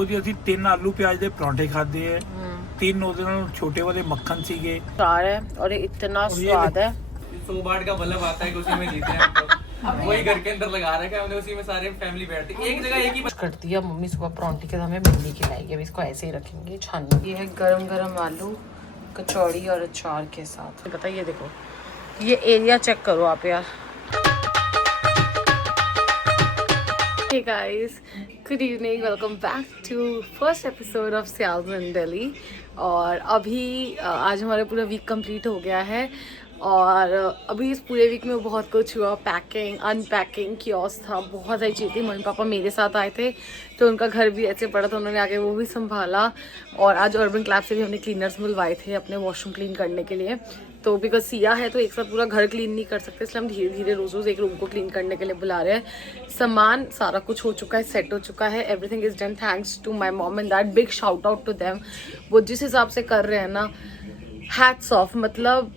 ਉਹਦੀ ਅਸੀਂ 3 ਆਲੂ ਪਿਆਜ਼ ਦੇ ਪਰੌਂਠੇ ਖਾਦੇ ਹੈ, 3 ਉਹਦੇ ਨਾਲ छोटे वाले मक्खन सीगे चार है और ये इतना स्वाद है। 100 वाट का बल्ब आता है कि उसी में जीते हैं हम तो। वही घर के अंदर लगा रखा है हमने, उसी में सारे फैमिली बैठती है एक जगह, एक ही कर दिया। मम्मी सुबह परांठे के हमें भिंडी खिलाएगी, अभी इसको ऐसे ही रखेंगे छान। ये है गरम गरम आलू कचौड़ी और अचार के साथ। बताइए देखो ये एरिया चेक करो आप यार। Hey guys, good evening, welcome back to first episode of Sales in Delhi। और अभी आज हमारा पूरा वीक कंप्लीट हो गया है और अभी इस पूरे वीक में बहुत कुछ हुआ। पैकिंग, अनपैकिंग, कियोस्क था, बहुत सारी चीज़ें थी। मम्मी पापा मेरे साथ आए थे तो उनका घर भी ऐसे पड़ा था, उन्होंने आके वो भी संभाला। और आज अर्बन क्लैब से भी हमने क्लीनर्स बुलवाए थे अपने वॉशरूम क्लीन करने के लिए। तो बिकॉज सिया है तो एक साथ पूरा घर क्लीन नहीं कर सकते, इसलिए हम धीरे धीरे रोज़ रोज़ एक रूम को क्लीन करने के लिए बुला रहे हैं। सामान सारा कुछ हो चुका है, सेट हो चुका है, everything is done thanks to my mom and dad. Big shout out to them. वो जिस हिसाब से कर रहे हैं ना, हैट्स ऑफ। मतलब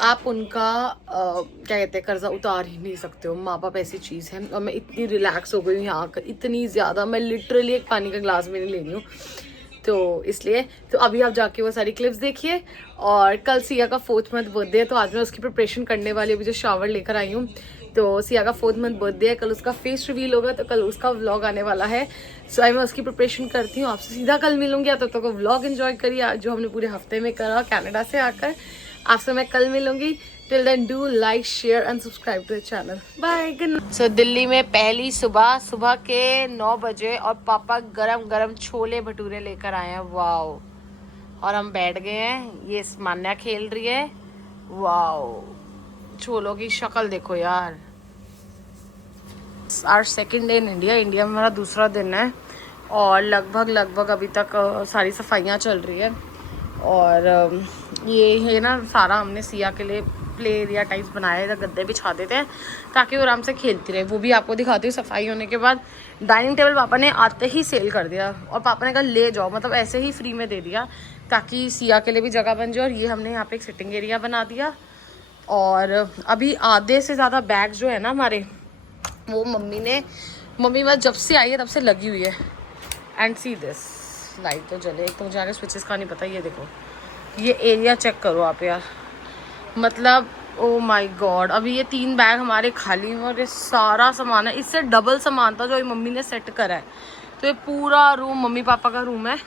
आप उनका क्या कहते हैं, कर्जा उतार ही नहीं सकते हो। माँ बाप ऐसी चीज़ है। और मैं इतनी रिलैक्स हो गई हूँ यहाँ आकर, इतनी ज़्यादा। मैं लिटरली एक पानी का ग्लास भी नहीं ले रही हूँ। तो इसलिए तो अभी आप जाके वो सारी क्लिप्स देखिए। और कल सिया का 4th मंथ बर्थडे है तो आज मैं उसकी प्रिपरेशन करने वाली हूँ। अभी जो शावर लेकर आई हूँ तो सिया का 4th मंथ बर्थडे है, कल उसका फेस रिवील होगा तो कल उसका व्लॉग आने वाला है। सो मैं उसकी प्रिपरेशन करती हूँ, आपसे सीधा कल मिलूंगी। या तो व्लॉग एंजॉय करिए जो हमने पूरे हफ्ते में करा कनाडा से आकर। आपसे मैं कल मिलूंगी। Till then do like, share and subscribe to the channel. Bye, good night. So Delhi में पहली सुबह के 9 बजे और पापा गरम गरम छोले भटूरे लेकर आए हैं। वाओ। और हम बैठ गए हैं, ये मान्या खेल रही है। वाओ, छोलों की शक्ल देखो यार। Our second day in India. India में हमारा दूसरा दिन है और लगभग अभी तक सारी सफाइयाँ चल रही है। और ये है ना, सारा हमने सिया के लिए प्ले एरिया टाइप्स बनाया है, गद्दे बिछा देते हैं ताकि वो आराम से खेलती रहे। वो भी आपको दिखाती हूँ। सफाई होने के बाद डाइनिंग टेबल पापा ने आते ही सेल कर दिया और पापा ने कहा ले जाओ, मतलब ऐसे ही फ्री में दे दिया ताकि सिया के लिए भी जगह बन जाए। और ये हमने यहाँ पे एक सिटिंग एरिया बना दिया। और अभी आधे से ज़्यादा बैग जो है ना हमारे, वो मम्मी बस जब से आई है तब से लगी हुई है। एंड सी दिस, लाइट तो जले, एक तो मुझे आगे स्विचेस का नहीं पता। ये देखो ये एरिया चेक करो आप यार। मतलब ओ माय गॉड, अभी ये 3 बैग हमारे खाली हैं और ये सारा सामान है। इससे डबल सामान था जो ये मम्मी ने सेट करा है। तो ये पूरा रूम मम्मी पापा का रूम है।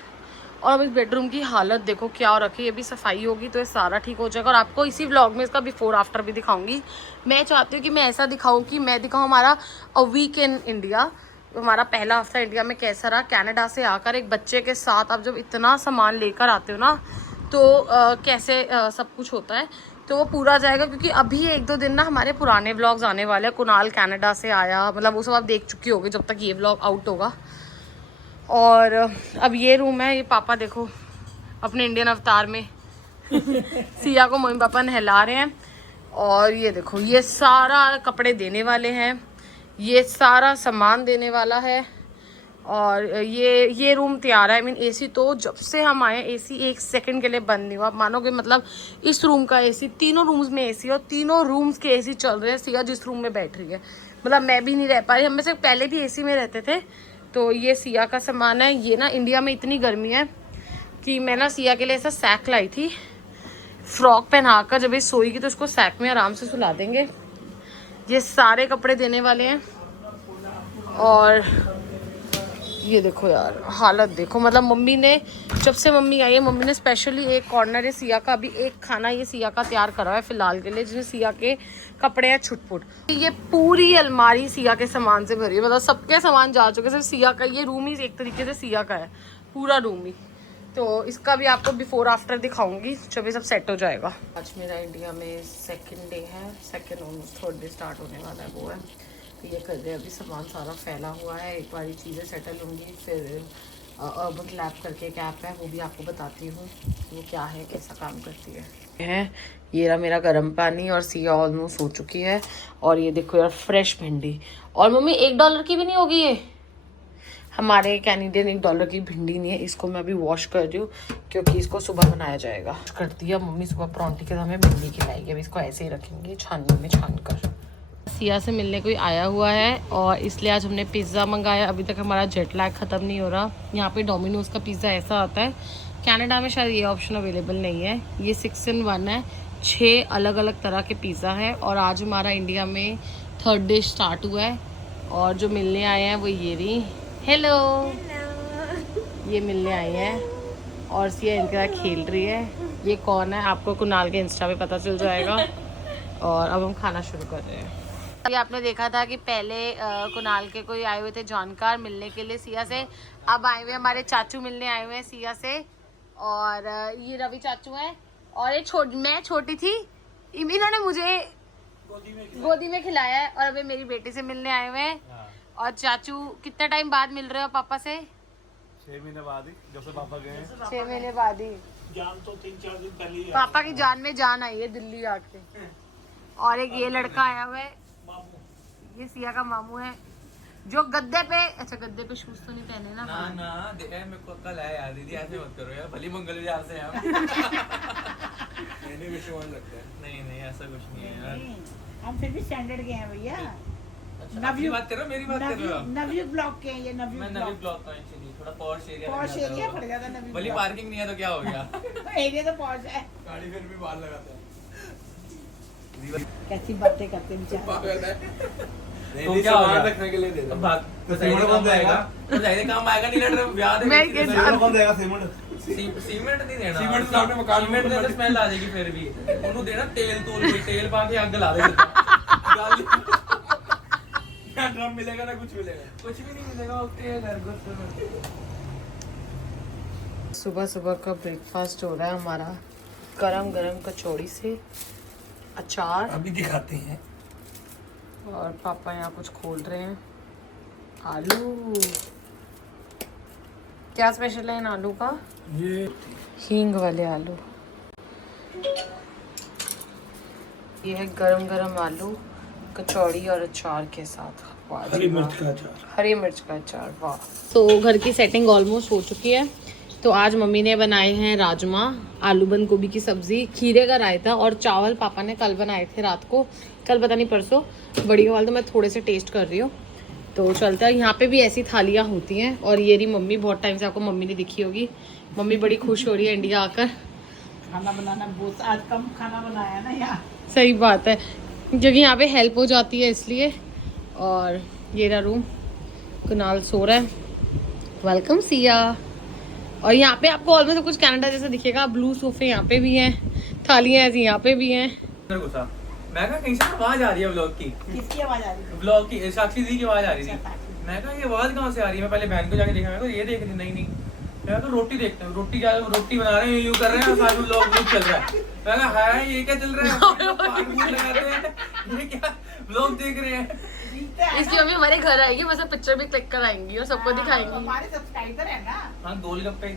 और अब इस बेडरूम की हालत देखो क्या रखी है। ये भी सफाई होगी तो ये सारा ठीक हो जाएगा। और आपको इसी व्लॉग में इसका बिफोर आफ्टर भी दिखाऊंगी। मैं चाहती हूँ कि मैं ऐसा दिखाऊँ कि मैं दिखाऊँ हमारा अ वीक इन इंडिया, हमारा पहला हफ्ता इंडिया में कैसा रहा। कनाडा से आकर एक बच्चे के साथ आप जब इतना सामान लेकर आते हो ना तो कैसे सब कुछ होता है, तो वो पूरा जाएगा। क्योंकि अभी 1-2 दिन ना हमारे पुराने व्लॉग्स आने वाले हैं। कुणाल कनाडा से आया, मतलब वो सब आप देख चुकी होगी जब तक ये व्लॉग आउट होगा। और अब ये रूम है, ये पापा देखो अपने इंडियन अवतार में सिया को मम्मी पापा नहला रहे हैं। और ये देखो ये सारा कपड़े देने वाले हैं, ये सारा सामान देने वाला है। और ये रूम तैयार है। आई मीन एसी तो जब से हम आए एसी 1 सेकंड के लिए बंद नहीं हुआ। आप मानोगे, मतलब इस रूम का एसी, तीनों रूम्स में एसी और तीनों रूम्स के एसी चल रहे हैं। सिया जिस रूम में बैठ रही है, मतलब मैं भी नहीं रह पा रही। हम में से पहले भी एसी में रहते थे। तो ये सिया का सामान है। ये ना इंडिया में इतनी गर्मी है कि मैं ना सिया के लिए ऐसा सैक लाई थी, फ्रॉक पहनाकर जब ये सोएगी तो इसको सैक में आराम से सुला देंगे। ये सारे कपड़े देने वाले हैं। और ये देखो यार हालत देखो, मतलब मम्मी ने जब से मम्मी आई है, मम्मी ने स्पेशली एक कॉर्नर है सिया का, अभी एक खाना ये सिया का तैयार करा है फिलहाल के लिए, जिसमें सिया के कपड़े हैं छुटपुट। ये पूरी अलमारी सिया के सामान से भरी है, मतलब सबके सामान जा चुके, सिर्फ सिया का ये रूम ही एक तरीके से सिया का है, पूरा रूम ही। तो इसका भी आपको बिफोर आफ्टर दिखाऊंगी जब ये सब सेट हो जाएगा। आज मेरा इंडिया में सेकेंड डे है, second almost 3rd day start होने वाला है। वो है ये कर रहे हैं, अभी सामान सारा फैला हुआ है। एक बार चीज़ें सेटल होंगी फिर अर्बन क्लैब करके एक ऐप है, वो भी आपको बताती हूँ वो क्या है, कैसा काम करती है। ये रहा मेरा गर्म पानी और सिया ऑलमोस्ट हो चुकी है। और ये देखो यार फ्रेश भिंडी। और मम्मी $1 की भी नहीं होगी ये, हमारे कैनेडियन $1 की भिंडी नहीं है। इसको मैं अभी वॉश कर रही हूँ क्योंकि इसको सुबह बनाया जाएगा। कर दिया मम्मी सुबह परांठे के हमें भिंडी खिलाएगी, अभी इसको ऐसे ही रखेंगे छाननी में छान कर। सिया से मिलने कोई आया हुआ है और इसलिए आज हमने पिज़्ज़ा मंगाया। अभी तक हमारा जेट लैग ख़त्म नहीं हो रहा। यहाँ पे डोमिनोज़ का पिज़्ज़ा ऐसा आता है, कनाडा में शायद ये ऑप्शन अवेलेबल नहीं है। ये 6 in 1 है, 6 अलग अलग तरह के पिज़्ज़ा है। और आज हमारा इंडिया में 3rd डे स्टार्ट हुआ है और जो मिलने आए हैं वो ये रही। हेलो, ये मिलने आई हैं और सिया इनके साथ खेल रही है। ये कौन है आपको कुणाल के इंस्टा पे पता चल जाएगा। और अब हम खाना शुरू कर रहे हैं। ये आपने देखा था कि पहले कुणाल के कोई आए हुए थे जानकार मिलने के लिए सिया से। अब आए हुए हमारे चाचू मिलने आए हुए हैं सिया से। और ये रवि चाचू हैं और ये मैं छोटी थी, इन्होंने मुझे गोदी में खिलाया है। और अभी मेरी बेटी से मिलने आए हुए हैं। और चाचू कितना टाइम बाद मिल रहे हो पापा से? 6 महीने बाद ही, जब से पापा गए हैं। 6 महीने बाद ही। जान तो 3-4 दिन पहले ही पापा की जान में जान आई है दिल्ली आके। और एक ये लड़का आया हुआ है, ये सिया का मामू है जो गद्दे पे, अच्छा गद्दे पे शूज तो नहीं पहने ना? ना ना मेरे को कल आया यार, दीदी ऐसे मत करो यार, भली मंगल विचार से हम मैंने विश्वास लगता है। नहीं ऐसा कुछ नहीं है यार। हम फिर भी स्टैंडर्ड के हैं भैया। अच्छा, आपकी बात करो, मेरी बात कर रहे हो? नवयुग ब्लॉक के हैं ये, मैं नवयुग नवी ब्लॉक का एक्चुअली थोड़ा पॉश एरिया पॉश एरिया पड़ जाता है नवयुग भली ब्लॉक। पार्किंग नहीं है तो क्या हो गया? एरिया तो पॉश है। गाड़ी फिर भी बाहर लगाता है। कैसी बातें करते बेचारे। नहीं, तो नहीं, क्या हो सामान गया? रखने के लिए दे दो। अब भाग तो सीमेंट कौन देगा? तो जाइए काम आएगा नहीं, लड़ रहे ब्याह दे मैं किसी कैसे- ने। सीमेंट कौन देगा? सीमेंट सीमेंट नहीं देना। सीमेंट सामने मकान में सीमेंट से स्मेल आ जाएगी फिर भी। ਉਹਨੂੰ देना तेल तूल कोई तेल पा के आग ला दे। ना ड्रम मिलेगा ना कुछ मिलेगा। कुछ भी नहीं मिलेगा, ओके है घर को। सुबह सुबह का ब्रेकफास्ट हो रहा है हमारा, गरम गरम कचौड़ी से अचार। अभी दिखाते हैं। और पापा यहाँ कुछ खोल रहे हैं। आलू, क्या स्पेशल है इन आलू का? ये हींग वाले आलू। ये है गरम गरम आलू कचौड़ी और अचार के साथ। वाह जी हरी वाह। मिर्च का अचार। हरी मिर्च का अचार, वाह। तो घर की सेटिंग ऑलमोस्ट हो चुकी है। तो आज मम्मी ने बनाए हैं राजमा, आलू बंद गोभी की सब्जी, खीरे का रायता और चावल पापा ने कल बनाए थे रात को, कल पता नहीं परसों। बड़ी वाल तो मैं थोड़े से टेस्ट कर रही हूँ। तो चलता है, यहाँ पे भी ऐसी थालियाँ होती हैं। और ये रही मम्मी, बहुत टाइम से आपको मम्मी ने दिखी होगी। मम्मी बड़ी खुश हो रही है इंडिया आकर। खाना बनाना बहुत, आज कम खाना बनाया ना यहाँ। सही बात है, क्योंकि यहाँ पे हेल्प हो जाती है इसलिए। और ये रहा रूम, कुणाल सो रहा है। वेलकम सिया। और यहाँ पे आपको ऑलमोस्ट सब कुछ कनाडा जैसा दिखेगा। ब्लू सोफे यहाँ पे भी हैं, थालियाँ ऐसी यहाँ पे भी हैं। मैं कहा कहीं से आवाज आ रही है व्लॉग की। किसकी आवाज आ रही है? व्लॉग की साक्षी दी की आवाज आ रही थी। अच्छा, मैं कहा ये आवाज कहाँ से आ रही है? मैं पहले बहन को जाके देखा, मैं ये देख रही नहीं मैं तो रोटी देखता हूँ, रोटी बना रहे हैं, यूं कर रहे हैं, साथ में व्लॉग चल रहा है। मैं कहा हाय ये क्या चल रहा है? पान फूल लगा रहे हैं, ये क्या व्लॉग देख रहे हैं? इसकी मम्मी हमारे घर आएगी, बस पिक्चर भी क्लिक कराएंगी और सबको दिखाएंगी। हमारे सब्सक्राइबर है ना। हाँ, गोलगप्पे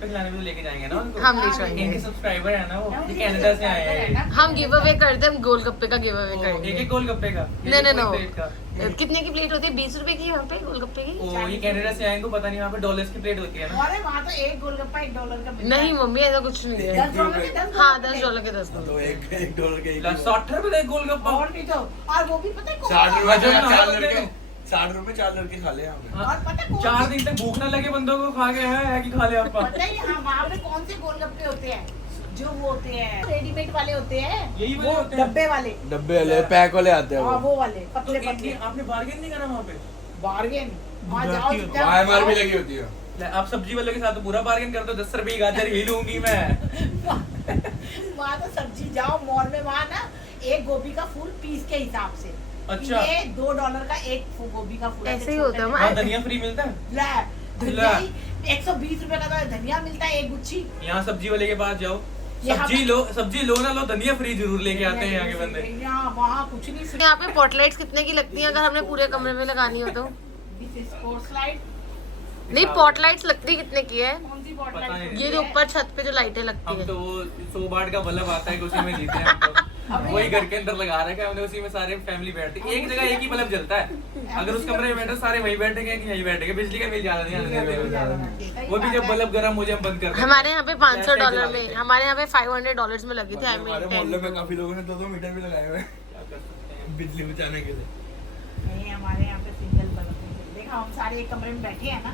खिलाने में तो लेके जाएंगे ना उनको। हम ले जाएंगे। इनके सब्सक्राइबर है ना, वो कनाडा से आए हैं। हम गिव अवे करते हैं, हम गोलगप्पे का गिव अवे करेंगे। एक गोलगप्पे का नहीं प्लेट का। कितने की प्लेट होती है? 20 रुपए की यहाँ पे गोलगप्पे की। ओ, ये कनाडा से आए, पता नहीं वहाँ पे डॉलर्स की प्लेट होती है ना। अरे वहाँ तो एक गोलगप्पा $1 का मिलता नहीं है। मम्मी ऐसा कुछ नहीं है। $10 के 10 हाँ $10 के 10 तो एक डॉलर के 60 रुपए का एक गोलगप्पा। और नहीं तो, और वो भी पता है कौन 60 सा? रुपए जो चार चार लड़के, लड़के। 60 रुपए 4 लड़के खा ले यहाँ पे। और पता है कौन 4 सी- दिन तक भूख ना लगे बंदों को, खा के है कि खा ले आपका। पता है यहाँ वहाँ पे कौन से गोलगप्पे होते हैं? जो वो होते हैं रेडीमेड वाले होते हैं, यही वाले वो होते हैं। डब्बे वाले। डब्बे वाले पैक वाले आते हैं हाँ वो। वो वाले तो पतले पतले। आपने बार्गेन नहीं करा वहाँ पे? बार्गेन वहाँ जाओ जाती चुपचाप वहाँ MRP खाओ। लगी होती है। ले, आप सब्जी वालों के साथ तो पूरा बार्गेन करते हो, 10 रुपए की गाजर ही लूंगी मैं। वहाँ तो सब्जी जाओ मॉल में, वहाँ ना एक गोभी का फूल पीस के हिसाब से। अच्छा। ये $2 का एक गोभी का फूल। ऐसे ही होता है। वहाँ धनिया फ्री मिलता है। धनिया 120 रुपए का तो धनिया मिलता है एक गुच्छी। यहाँ सब्जी वाले के पास जाओ, यहाँ सब्जी लो ना लो, धनिया फ्री जरूर लेके आते हैं यहाँ के बंदे। यहाँ वहाँ कुछ नहीं फ्री। यहाँ पे पॉटलाइट्स कितने की लगती हैं अगर हमने पूरे कमरे में लगानी हो तो? This is sports light. नहीं पॉटलाइट्स लगती कितने की है? कौन सी बॉटल पता नहीं। ये जो ऊपर छत पे जो लाइटें लगती हम है। तो वो 100 वाट का बल्ब आता है, उसी में जीते हैं हम तो। वही घर के अंदर लगा रखा है हमने, उसी में सारे फैमिली बैठती है। एक जगह एक ही बल्ब जलता है। अगर उस कमरे में बैठे सारे वही बैठेंगे कि यहीं बैठेंगे, बिजली का बिल ज्यादा नहीं आने। वो भी जब बल्ब गर्म हो जाए हम बंद कर देते हैं। हमारे यहाँ पे ऐसे $500 जला में, देते हैं। हमारे यहाँ पे $500 में लगी थी। आई हमारे मीन मोहल्ले में काफी लोगों ने 2-2 मीटर भी लगाए हुए हैं। क्या कर सकते हैं। बिजली बचाने के लिए। नहीं, हमारे यहाँ पे सिंगल बल्ब है। देखा, हम सारे एक कमरे में बैठे हैं ना,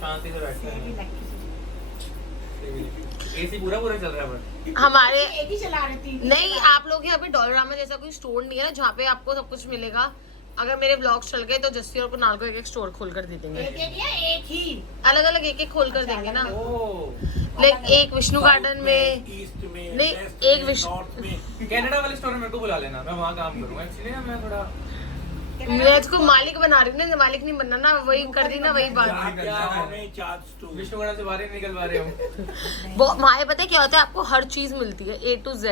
शांति से बैठते सेवी हैं। लक्की से। एसी पूरा चल रहा है पर हमारे एक ही चला रहे थे। नहीं, आप लोग यहाँ पे डॉलरामा जैसा कोई स्टोर नहीं है ना जहाँ पे आपको सब कुछ मिलेगा। अगर मेरे ब्लॉग्स चल गए तो जस्सी और कुणाल को एक एक स्टोर खोल कर दे देंगे। एक एक या एक ही? अलग अलग एक एक खोल कर देंगे ना। ओह लाइक एक विष्णु गार्डन में, ईस्ट में, नहीं, वेस्ट एक में, विश्व- नॉर्थ में। कनाडा वाले स्टोर में मेरे को बुला लेना, मैं वहाँ काम करूँगा। एक्चुअली ना मैं थोड़ा मैं इसको मालिक बना रही हूँ ना, मालिक नहीं बनना ना, वही कर दी ना वही बात। चार स्टोर। विष्णुगढ़ से बाहर ही निकल पा रहे हो। वो वहाँ पता है क्या होता है, आपको हर चीज मिलती है A to Z,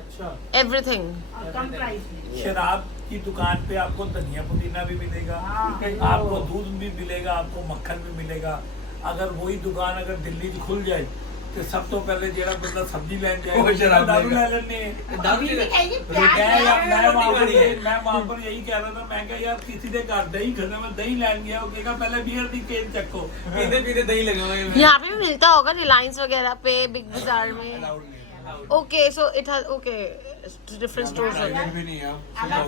अच्छा एवरीथिंग। और कम प्राइस में। शराब की दुकान पे आपको धनिया पुदीना भी मिलेगा, हाँ। आपको दूध भी मिलेगा, आपको मक्खन भी मिलेगा। अगर वही दुकान अगर दिल्ली में खुल जाए तो सब तो पहले जेड़ा बंदा सब्जी लेने जाएगा, वो शराब दारू लेगा। ले लेने। दारू अभी भी कहेंगे मैं प्याज वहाँ पर यही कह रहा था, मैं कहा यार किसी ने घर दही खाने में दही लेने गया, वो कहेगा पहले बियर दी केन चक्को। पीते पीते दही लगे हुए यहाँ पे भी मिलता होगा रिलायंस वगैरह पे, बिग बाजार में। Okay so it has okay different stores होते हैं। भी नहीं है,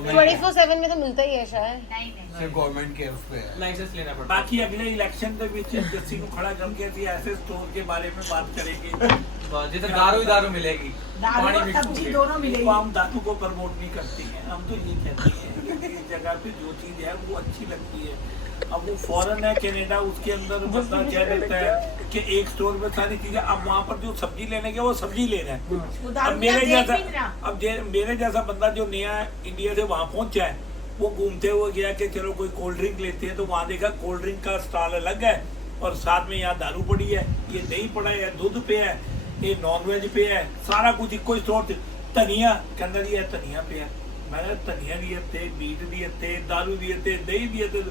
24/7 में तो मिलता ही है शायद। नहीं नहीं। सिर्फ गवर्नमेंट के उस पे है। लाइसेंस लेना पड़ता बाकी अगले इलेक्शन के बीच जस्सी को खड़ा करके ऐसी ऐसे स्टोर के बारे में बात करेंगे है। जिसे दारू ही दारू मिलेगी, दारू पानी और मिक्स सब्जी होगी। दोनों तो मिलेगी। हम दारू को प्रमोट नहीं करते हैं, हम तो ये कहते हैं कि इस जगह पे जो चीज है वो अच्छी लगती है। अब वो फॉरेन है कनाडा, उसके अंदर बंदा कह देता है कि एक स्टोर में सारी चीजें, अब वहाँ पर जो सब्जी लेने गया वो सब्जी ले रहा है। वो अब दारू मेरे क्या जैसा देख भी ना। मेरे जैसा बंदा जो नया इंडिया से वहाँ पहुंचा है, वो घूमते हुए गया कि चलो कोई कोल्ड ड्रिंक लेते हैं, तो वहाँ देखा कोल्ड ड्रिंक का स्टॉल अलग है और साथ में यहाँ दारू पड़ी है, ये दही पड़ा है, दूध पे है, ये नॉनवेज पे है, सारा कुछ इको स्टोर से। धनिया कहना जी धनिया पे है, मैं धनिया दिए थे, बीट दिए थे, दारू दिए थे, दही दिए थे,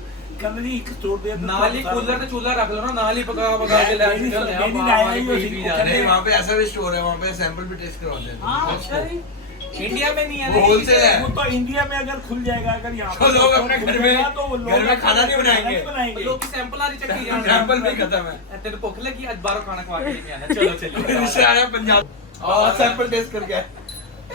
कहना जी एक स्टोर दे नाल ही कूलर पे चूल्हा रख लो ना, नाल ही पका पका के ले मेरी- निकल ले, मेरी हम राय हमारी है कोई ये भी उसी जा को रहे हैं। वहाँ पे ऐसा भी स्टोर है, वहाँ पे सैंपल भी टेस्ट करवाते हैं। हाँ, अच्छा जी, इंडिया में नहीं है वो ना, wholesale है। वो तो इंडिया में अगर खुल जाएगा, अगर यहाँ तो लोग अपने घर में तो वो लोग घर में खाना नहीं बनाएंगे। लोग की सैंपल आ रही चक्की जान सैंपल भी खत्म है। तेरे भूख लगी, आज बाहर खाना खवा के लेके आना। चलो चलो रिश्ते आया पंजाब और सैंपल टेस्ट करके आए।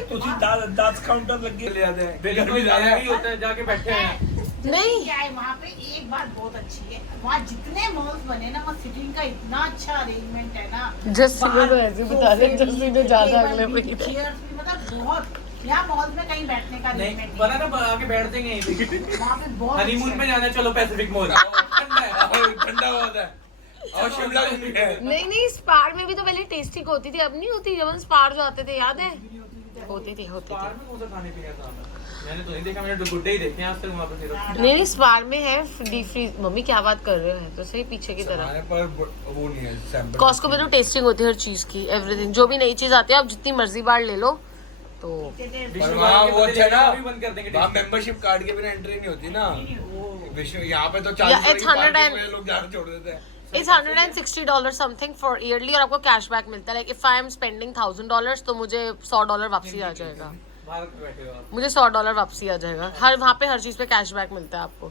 ਤੁਸੀਂ 10 काउंटर लगे ले आते हैं। बिल्कुल ज्यादा ही होता है, जाके बैठे हैं। नहीं क्या है वहाँ पे, एक बात बहुत अच्छी है, वहाँ जितने मॉल्स बने ना, वहाँ सिटिंग का इतना अच्छा अरेंजमेंट है ना। जस्सी ने तो ऐसे बता दिया, जस्सी ने जा जा अगले टेबल भी, महीने। चेयर्स भी, मतलब बहुत। यहाँ मॉल्स में कहीं बैठने का नहीं अरेंजमेंट बना ना, आके बैठ जाएंगे यहीं पे। वहाँ पे बहुत हनीमून अच्छा पे है। जाना है, चलो पैसिफिक मॉल। ठंडा है। और ठंडा होता है और शिमला घूमी है। नहीं स्पार में भी तो पहले टेस्टिंग होती थी, अब नहीं होती। जब हम स्पार जाते थे याद है, होती थी बाहर में कौन सा खाने पीने का काम है? मैंने तो नहीं देखा, मैंने तो गुड्डे ही देखे हैं आज तक वहाँ पे सिर्फ। नहीं स्पार में है डीप फ्रीज। मम्मी क्या बात कर रहे हो, तो सही पीछे की तरफ। हमारे पर वो नहीं है सैंपल। कॉस्को में तो टेस्टिंग होती है हर चीज की, एवरीथिंग। जो भी नई चीज आती है आप जितनी मर्जी बार ले लो। तो पर वहाँ वो अच्छा है ना, भी बंद कर देंगे। वहाँ मेंबरशिप कार्ड के बिना एंट्री नहीं होती ना। विश्व यहाँ पे तो Yeah, it's 100 40 लोग जाना छोड़ देते हैं। इट्स $160 समथिंग फॉर ईयरली, और आपको कैशबैक मिलता है। Like if I am spending $1000 तो मुझे $100 वापसी आ जाएगा। भारत में बैठे हो आप। मुझे $100 वापसी आ जाएगा। हर वहाँ पे हर चीज़ पे कैशबैक मिलता है आपको।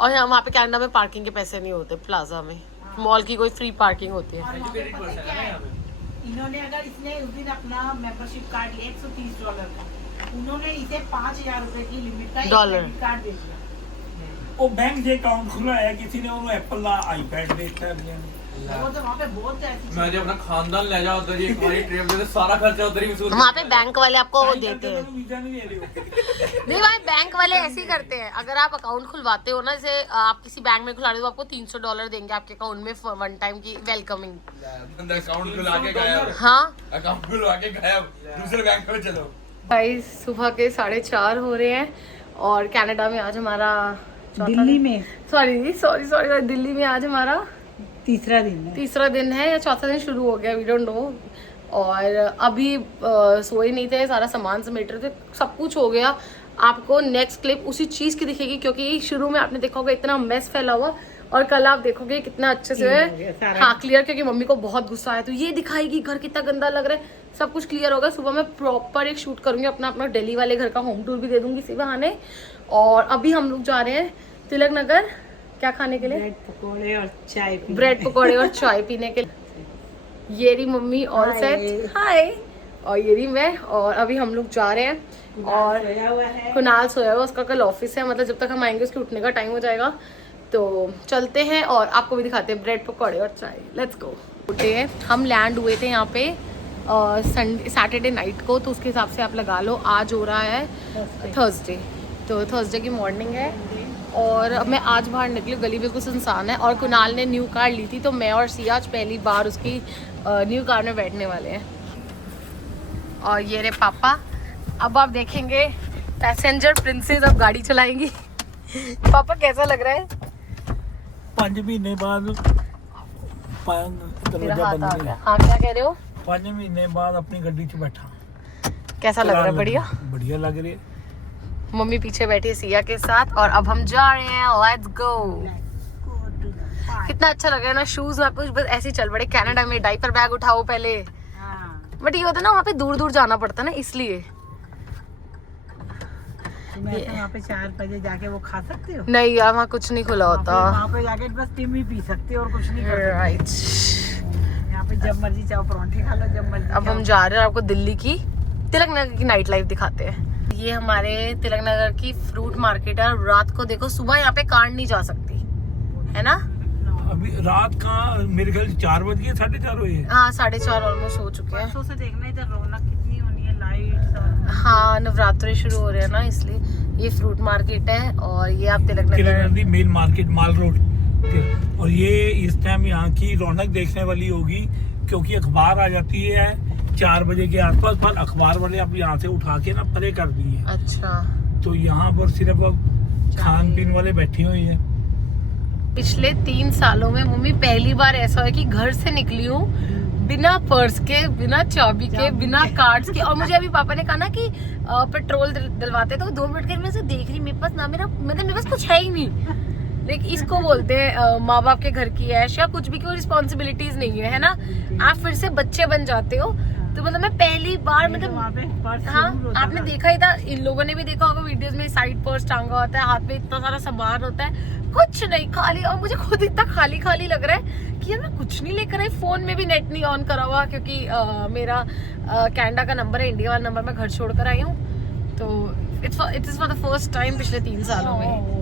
और यहाँ वहाँ पे कनाडा में पार्किंग के पैसे नहीं होते। प्लाजा में मॉल की कोई फ्री पार्किंग होती है। और वहाँ पे एजुकेटेड पता पर्सन क्या है ना है, यहाँ पे। इन्होंने अगर इसने उस दिन अपना मेंबरशिप कार्ड लिया $130 का, उन्होंने इसे $5000 की लिमिट का डॉलर। क्रेडिट कार्ड दे दिया। ਉਹ ਬੈਂਕ ਦੇ ਅਕਾਊਂਟ ਖੁਲਾਇਆ ਕਿਸੇ ਨੇ, ਉਹਨੂੰ ਐਪਲ ਦਾ ਆਈਪੈਡ ਦੇ ਦਿੱਤਾ ਅਗਲੇ ਨੇ। वो तो वहाँ पे बहुत ऐसी मैं जब अपना खानदान ले जाओ उधर, एक बारी ट्रिप दे, सारा खर्चा उधर ही वसूल। वहाँ पे बैंक वाले आपको वो साइन देते करके हैं। तो वीजा नहीं दे रहे हो। नहीं भाई, बैंक वाले ऐसे ही करते हैं। अगर आप अकाउंट खुलवाते हो ना, जैसे आप किसी बैंक में खुला रहे हो, आपको $300 देंगे आपके अकाउंट में वन टाइम की वेलकमिंग। बंदा अकाउंट खुला के गायब, हाँ अकाउंट खुलवा के गायब, दूसरे बैंक में चलो। भाई सुबह के 4:30 हो रहे हैं और कनाडा में आज हमारा दिल्ली में सॉरी दिल्ली में आज हमारा तीसरा दिन है। तीसरा दिन है या चौथा दिन शुरू हो गया, वी डोंट नो। और अभी सोए नहीं थे, सारा सामान समेट रहे थे, सब कुछ हो गया। आपको नेक्स्ट क्लिप उसी चीज़ की दिखेगी, क्योंकि शुरू में आपने देखा होगा इतना मेस फैला हुआ, और कल आप देखोगे कितना अच्छे से है। हाँ क्लियर, क्योंकि मम्मी को बहुत गुस्सा आया तो ये दिखाएगी घर कितना गंदा लग रहा है। सब कुछ क्लियर होगा। सुबह मैं प्रॉपर एक शूट करूंगी अपना दिल्ली वाले घर का, होम टूर भी दे दूंगी इसी बहाने। और अभी हम लोग जा रहे हैं तिलक नगर, क्या खाने के लिए? ब्रेड पकोड़े और चाय पीने। ब्रेड पकोड़े और चाय पीने के लिए। ये रही मम्मी ऑल सेट, हाय। और ये रही मैं, और अभी हम लोग जा रहे हैं और सोया हुआ है। कुणाल सोया हुआ, उसका कल ऑफिस है, मतलब जब तक हम आएंगे उसके उठने का टाइम हो जाएगा। तो चलते हैं और आपको भी दिखाते हैं ब्रेड पकौड़े और चाय। Let's go. उठे हैं हम, लैंड हुए थे यहाँ पे संडे सैटरडे नाइट को, तो उसके हिसाब से आप लगा लो आज हो रहा है थर्सडे। तो थर्सडे की मॉर्निंग है और अब मैं आज बाहर निकली, गली बिल्कुल सुनसान है। और कुणाल ने न्यू कार ली थी, तो मैं और सिया आज पहली बार उसकी न्यू कार में बैठने वाले हैं। और ये रे पापा, अब आप देखेंगे पैसेंजर प्रिंसेस अब गाड़ी चलाएंगी। पापा कैसा लग रहा है? 5 महीने बाद मेरा दरवाजा हाथ बंद आ नहीं गया। हाँ, क्या कह रहे हो? 5 महीने बाद अपनी गड्डी च बैठा। कैसा लग रहा है? बढ़िया। बढ़िया लग रही है। मम्मी पीछे बैठी है सिया के साथ और अब हम जा रहे हैं। Let's go. कितना अच्छा लग रहा है ना, शूज ना कुछ, बस ऐसे ही चल पड़े। कनाडा में डाइपर बैग उठाओ पहले, बट ये होता है ना वहाँ पे दूर दूर जाना पड़ता है ना, इसलिए। वहाँ पे 4 बजे जाके वो खा सकते हो? नहीं यार, वहाँ कुछ नहीं खुला होता। वहाँ पे जाके बस टीम ही पी सकते हो और कुछ नहीं कर सकते। राइट। यहाँ पे जब मर्जी चाहो परांठे खा लो, जब मर्जी। अब हम जा रहे हैं, आपको दिल्ली की तिलक नगर की नाइट लाइफ दिखाते हैं। ये हमारे तिलक नगर की फ्रूट मार्केट है। रात को देखो, सुबह यहाँ पे कार नहीं जा सकती है ना। अभी रात का मेरे ख्याल 4 बज गए, 4:30 हुए। हाँ, 4:30 ऑलमोस्ट हो चुके हैं। परसों से देखना इधर रौनक कितनी होनी है, लाइट्स और हाँ, नवरात्रे शुरू हो रहे हैं ना, इसलिए। ये फ्रूट मार्केट है और ये आप तिलक नगर मेन मार्केट माल रोड। और ये इस टाइम यहाँ की रौनक देखने वाली होगी, क्योंकि अखबार आ जाती है 4 बजे के आसपास, पर अखबार वाले अब यहाँ से उठा के ना परे कर दिए। अच्छा। तो यहाँ पर सिर्फ अब खान पीन वाले बैठे हुए हैं। पिछले 3 सालों में मम्मी पहली बार ऐसा है कि घर से निकली हूँ बिना पर्स के, बिना चाबी के, बिना कार्ड्स के। और मुझे अभी पापा ने कहा ना कि पेट्रोल दिलवाते, तो 2 मिनट के मैं से देख रही, मेरे पास ना मेरे पास कुछ है ही नहीं। लेकिन इसको बोलते हैं माँ बाप के घर की ऐश, या कुछ भी कोई रिस्पॉन्सिबिलिटीज नहीं है ना, आप फिर से बच्चे बन जाते हो। तो मतलब मैं पहली बार, मतलब हाँ, आपने देखा ही था, इन लोगों ने भी देखा होगा वीडियोस में, साइड पर्स टांगा होता है, हाथ में इतना सारा सामान होता है, कुछ नहीं, खाली। और मुझे खुद इतना खाली खाली लग रहा है कि यार मैं कुछ नहीं लेकर आई। फोन में भी नेट नहीं ऑन करा हुआ, क्योंकि मेरा कनाडा का नंबर है, इंडिया वाला नंबर मैं घर छोड़कर आई हूँ। तो it is for the first time पिछले 3 सालों में।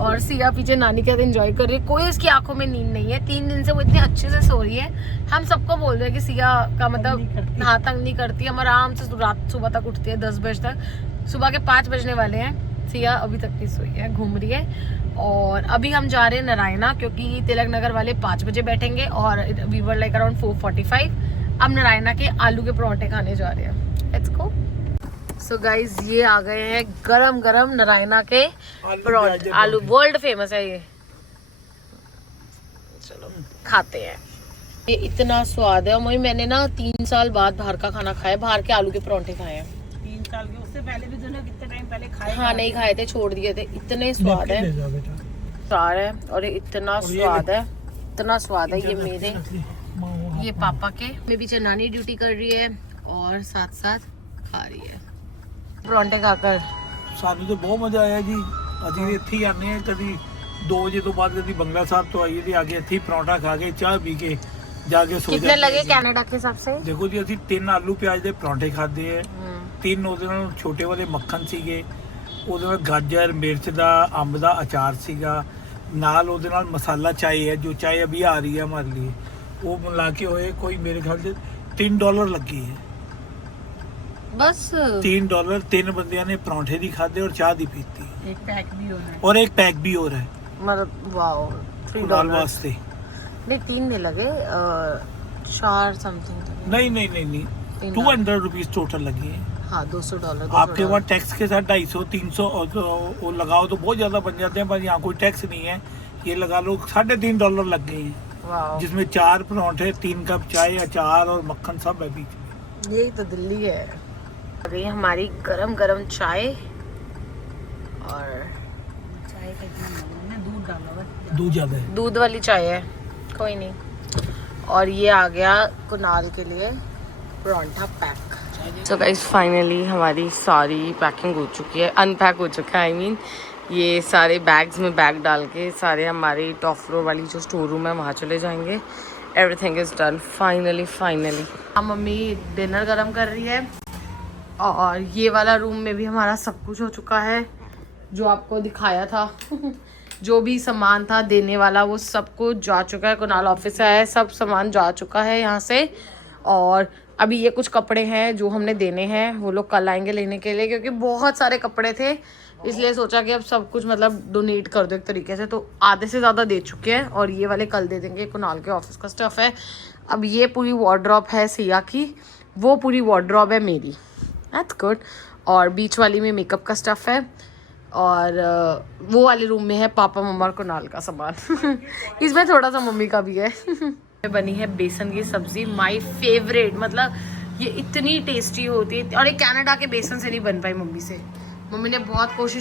और सिया पीछे नानी के साथ एंजॉय कर रही है, कोई उसकी आंखों में नींद नहीं है। 3 दिन से वो इतने अच्छे से सो रही है। हम सबको बोल रहे हैं कि सिया का मतलब हाँ, तंग नहीं करती, हम आराम से रात सुबह तक उठती है 10 बजे तक। सुबह के 5 बजने वाले हैं, सिया अभी तक नहीं सोई है, घूम रही है। और अभी हम जा रहे हैं नारायणा, क्योंकि तिलक नगर वाले 5 बजे बैठेंगे और वी वर लाइक अराउंड 4:45। अब नारायणा के आलू के पराठे खाने जा रहे हैं। Let's go. सो गाइज, ये आ गए हैं गरम गरम नारायणा के पराठे। आलू वर्ल्ड फेमस है ये। चलो खाते हैं। ये इतना स्वाद है। और मैंने ना 3 साल बाद बाहर का खाना खाया, बाहर के आलू के पराठे खाए हैं। 3 साल के, उससे पहले भी दोनों कितने टाइम पहले खाए? हाँ, नहीं खाए थे, छोड़ दिए थे। इतने स्वाद है, सार है, और इतना स्वाद है, इतना स्वाद है। ये मेरे, ये पापा के। मैं पीछे नानी ड्यूटी कर रही है और साथ साथ खा रही है ਪਰੌਂਠੇ ਖਾकर। ਸਾਨੂੰ तो बहुत मजा आया जी। ਅਸੀਂ ਇੱਥੇ ਹੀ ਆਨੇ ਆ, ਕਦੀ 2 ਵਜੇ ਤੋਂ ਬਾਅਦ ਕਦੀ ਬੰਗਲਾ ਸਾਹਿਬ ਤੋਂ ਆਈਏ ਤੇ ਆ ਕੇ ਇੱਥੇ ਹੀ ਪਰੌਂਠਾ ਖਾ ਕੇ ਚਾਹ ਪੀ ਕੇ ਜਾ ਕੇ ਸੋ कितने लगे कनाडा के हिसाब से? ਦੇਖੋ ਜੀ, ਅਸੀਂ 3 ਆਲੂ ਪਿਆਜ਼ ਦੇ ਪਰੌਂਠੇ ਖਾਦੇ ਹੈ। 3 ਉਹਦੇ ਨਾਲ ਛੋਟੇ ਵਾਲੇ ਮੱਖਣ ਸੀਗੇ, ਉਹਦੇ ਨਾਲ ਗਾਜਰ ਮਿਰਚ ਦਾ ਅੰਬ ਦਾ ਅਚਾਰ ਸੀਗਾ, ਨਾਲ ਉਹਦੇ ਨਾਲ ਮਸਾਲਾ ਚਾय है, जो चाय अभी आ रही है हमारे लिए, वो मिला के होए कोई मेरे ख्याल से $3 लगी है। बस $3 3 बंदियां ने परांठे दी खादे और चाह दी पीती, एक पैक भी होना है। और एक पैक भी हो रहा है मतलब वाओ, कुणाल वास्ते। नहीं 3 नहीं लगे, 4 समथिंग। नहीं 200 रुपीज टोटल लगी है। हाँ, $200। आपके वहाँ टैक्स के साथ 250 300 वो लगाओ तो बहुत ज्यादा बन जाते हैं, पर यहाँ कोई टैक्स नहीं है। ये लगा लो $3.5 लग गए हैं, वाओ। जिसमें 4 परांठे, 3 कप चाय, अचार और मक्खन सब है बीच में। यही तो दिल्ली है। अभी हमारी गरम गरम चाय, और चाय का इतना दूध डालो बस। दूध ज्यादा है, दूध वाली चाय है, कोई नहीं। और ये आ गया कुणाल के लिए परांठा पैक। सो गाइस, फाइनली हमारी सारी पैकिंग हो चुकी है, अनपैक हो चुका है। आई मीन ये सारे बैग्स में बैग डाल के सारे हमारी टॉप फ्लोर वाली जो स्टोर रूम है वहाँ चले जाएंगे। Everything is done finally. हाँ, मम्मी डिनर गरम कर रही है और ये वाला रूम में भी हमारा सब कुछ हो चुका है जो आपको दिखाया था। जो भी सामान था देने वाला वो सब कुछ जा चुका है। कुणाल ऑफिस से आया है, सब सामान जा चुका है यहाँ से। और अभी ये कुछ कपड़े हैं जो हमने देने हैं, वो लोग कल आएंगे लेने के लिए, क्योंकि बहुत सारे कपड़े थे, इसलिए सोचा कि अब सब कुछ मतलब डोनेट कर दो एक तरीके से। तो आधे से ज़्यादा दे चुके हैं और ये वाले कल दे देंगे। कुणाल के ऑफिस का स्टफ़ है। अब ये पूरी वार्डरोब है सिया की, वो पूरी वार्डरोब है मेरी। That's good. और बीच वाली में मेकअप का स्टफ़ है और वो वाले रूम में है पापा मम्मा और कुणाल का सामान। इसमें थोड़ा सा मम्मी का भी है। बनी है बेसन की सब्जी, माय फेवरेट। मतलब ये इतनी टेस्टी होती है और ये कनाडा के बेसन से नहीं बन पाई मम्मी से। मम्मी ने बहुत कोशिश